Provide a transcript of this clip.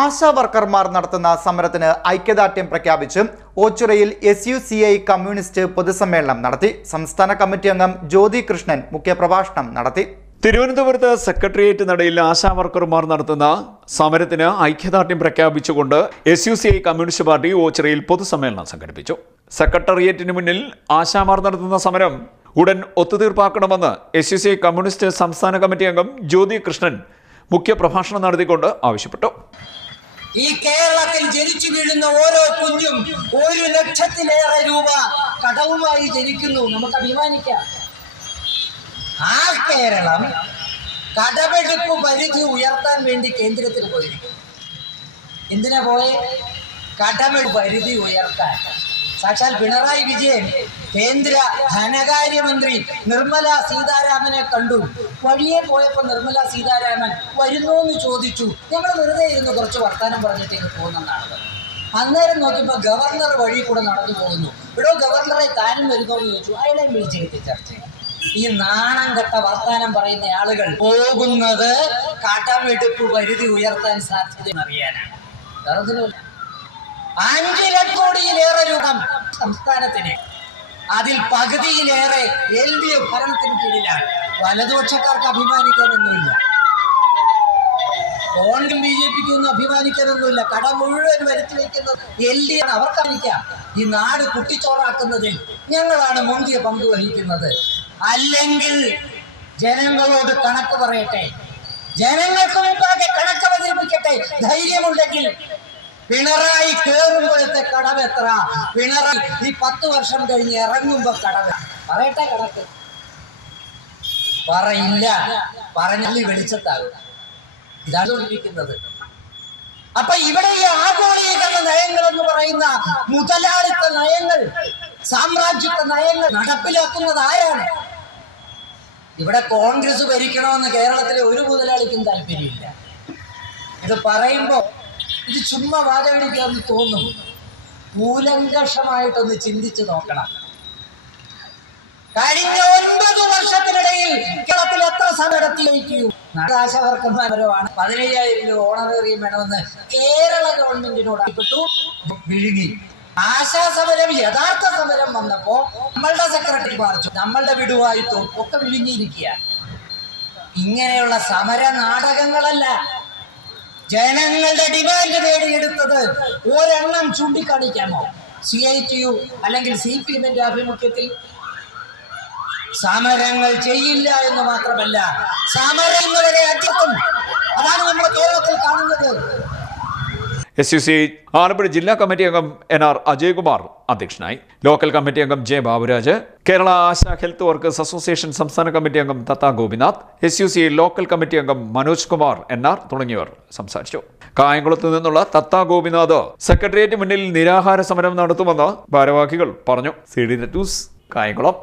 ആശാ വർക്കർമാർ നടത്തുന്ന സമരത്തിന് ഐക്യദാർഢ്യം പ്രഖ്യാപിച്ച് ഓച്ചിറയിൽ S U C I communist പൊതുസമ്മേളനം നടത്തി. സംസ്ഥാന കമ്മിറ്റി അംഗം ജ്യോതി കൃഷ്ണൻ മുഖ്യപ്രഭാഷണം നടത്തി. തിരുവനന്തപുരത്ത് സെക്രട്ടേറിയറ്റ് നടയിൽ ആശാ വർക്കർമാർ നടത്തുന്ന സമരത്തിന് ഐക്യദാർഢ്യം പ്രഖ്യാപിച്ചുകൊണ്ട് S U C I communist party ഓച്ചിറയിൽ പൊതുസമ്മേളനം സംഘടിപ്പിച്ചു. സെക്രട്ടേറിയറ്റിന് മുന്നിൽ ആശാമാർ നടത്തുന്ന സമരം ഉടൻ ഒത്തുതീർപ്പാക്കണമെന്ന് S U C I communist സംസ്ഥാന കമ്മിറ്റി അംഗം ജ്യോതി കൃഷ്ണൻ മുഖ്യപ്രഭാഷണം നടത്തിക്കൊണ്ട് ആവശ്യപ്പെട്ടു. ഈ കേരളത്തിൽ ജനിച്ചു വീഴുന്ന ഓരോ കുഞ്ഞും ഒരു ലക്ഷത്തിലേറെ രൂപ കടവുമായി ജനിക്കുന്നു. നമുക്ക് അഭിമാനിക്കാം. ആ കേരളം കടമെടുപ്പ് പരിധി ഉയർത്താൻ വേണ്ടി കേന്ദ്രത്തിൽ പോയിരിക്കും എന്തിനാ പോയെ? കടമെടുപ്പ് പരിധി ഉയർത്താൻ. സാക്ഷാൽ പിണറായി വിജയൻ കേന്ദ്ര ധനകാര്യമന്ത്രി നിർമ്മല സീതാരാമനെ കണ്ടു. വഴിയെ പോയപ്പോൾ നിർമ്മല സീതാരാമൻ വരുന്നു എന്ന് ചോദിച്ചു. ഞങ്ങൾ വെറുതെ ഇരുന്ന് കുറച്ച് വർത്തമാനം പറഞ്ഞിട്ട് പോകുന്നതാണ്. അന്നേരം നോക്കിയപ്പോൾ ഗവർണർ വഴി കൂടെ നടന്നു പോകുന്നു. ഇവിടെ ഗവർണറെ താനും വരുന്നു എന്ന് ചോദിച്ചു. അയാളെ വിളിച്ചിരുത്തി ചർച്ച ഈ നാണം കെട്ട വർത്താനം പറയുന്ന ആളുകൾ പോകുന്നത് കാട്ടാമെടുപ്പ് പരിധി ഉയർത്താൻ സാധ്യതയെന്നറിയാനാണ് വേറെ ഒന്നിനുമില്ല അഞ്ച് ലക്ഷോടിയിലേറെ രൂപ സംസ്ഥാനത്തിന്. അതിൽ പകുതിയിലേറെ എൽ ഡി എഫ് ഭരണത്തിന് കീഴിലാണ്. വലതുപക്ഷക്കാർക്ക് അഭിമാനിക്കാനൊന്നുമില്ല. കോൺഗ്രസ് ബി ജെ പിക്ക് ഒന്നും അഭിമാനിക്കാനൊന്നുമില്ല. കട മുഴുവൻ വരുത്തി വയ്ക്കുന്നത് എൽ ഡി ആണ് അറിയിക്കാം ഈ നാട് കുട്ടിച്ചോറാക്കുന്നതിൽ ഞങ്ങളാണ് മുന്തിയ പങ്ക് വഹിക്കുന്നത്. അല്ലെങ്കിൽ ജനങ്ങളോട് കണക്ക് പറയട്ടെ. ജനങ്ങൾക്ക് മുമ്പാകെ കണക്ക് അവതരിപ്പിക്കട്ടെ. ധൈര്യമുണ്ടെങ്കിൽ പിണറായി കേറുമ്പോഴത്തെ കടവ് എത്ര? പിണറായി ഈ പത്ത് വർഷം കഴിഞ്ഞ് ഇറങ്ങുമ്പോ കടവ് പറയട്ടെ കണക്ക്. പറയില്ല. പറഞ്ഞാൽ വെളിച്ചത്താകും. ഇതാണ് അപ്പൊ ഇവിടെ ഈ ആഗോളീകരണ നയങ്ങൾ എന്ന് പറയുന്ന മുതലാളിത്ത നയങ്ങൾ സാമ്രാജ്യത്വ നയങ്ങൾ നടപ്പിലാക്കുന്നത് ആരാണ്? ഇവിടെ കോൺഗ്രസ് ഭരിക്കണമെന്ന് കേരളത്തിലെ ഒരു മുതലാളിക്കും താല്പര്യമില്ല. ഇത് പറയുമ്പോ ഇത് ചുമ്മാ വാചകടിക്കാന്ന് തോന്നും. കൂലങ്കഷമായിട്ടൊന്ന് ചിന്തിച്ചു നോക്കണം. കഴിഞ്ഞ ഒൻപത് വർഷത്തിനിടയിൽ കേരളത്തിൽ എത്ര സമരത്തിലേക്കു ആശാവർക്കന്മാരമാണ് പതിനയ്യായിരം രൂപ ഓണറേറിയം വേണമെന്ന് കേരള ഗവൺമെന്റിനോട് ആവശ്യപ്പെട്ടു വിഴുങ്ങി. ആശാ സമരം യഥാർത്ഥ സമരം വന്നപ്പോ നമ്മളുടെ സെക്രട്ടറി മാർച്ചു നമ്മളുടെ വിടുവായിത്തും ഒക്കെ വിഴുങ്ങിയിരിക്കുക ഇങ്ങനെയുള്ള സമര നാടകങ്ങളല്ല ജനങ്ങളുടെ ഡിമാൻഡ് നേടിയെടുത്തത് ഒരെണ്ണം ചൂണ്ടിക്കാണിക്കാമോ? സി ഐ ടി യു അല്ലെങ്കിൽ സി പി എമ്മിന്റെ ആഭിമുഖ്യത്തിൽ? സമരങ്ങൾ ചെയ്യില്ല എന്ന് മാത്രമല്ല സമരങ്ങളുടെ അടിക്കും എസ് യു സി ആലപ്പുഴ ജില്ലാ കമ്മിറ്റി അംഗം എൻ ആർ അജയ്കുമാർ അധ്യക്ഷനായി. ലോക്കൽ കമ്മിറ്റി അംഗം J Baburaj Kerala Asha health workers association സംസ്ഥാന കമ്മിറ്റി അംഗം തത്താ Gopinath S U C local committee അംഗം മനോജ് കുമാർ എൻ ആർ തുടങ്ങിയവർ സംസാരിച്ചു. കായംകുളത്ത് നിന്നുള്ള തത്താ ഗോപിനാഥ് സെക്രട്ടേറിയറ്റ് മുന്നിൽ നിരാഹാര സമരം നടത്തുമെന്ന് ഭാരവാഹികൾ പറഞ്ഞു. C D news Kayamkulam.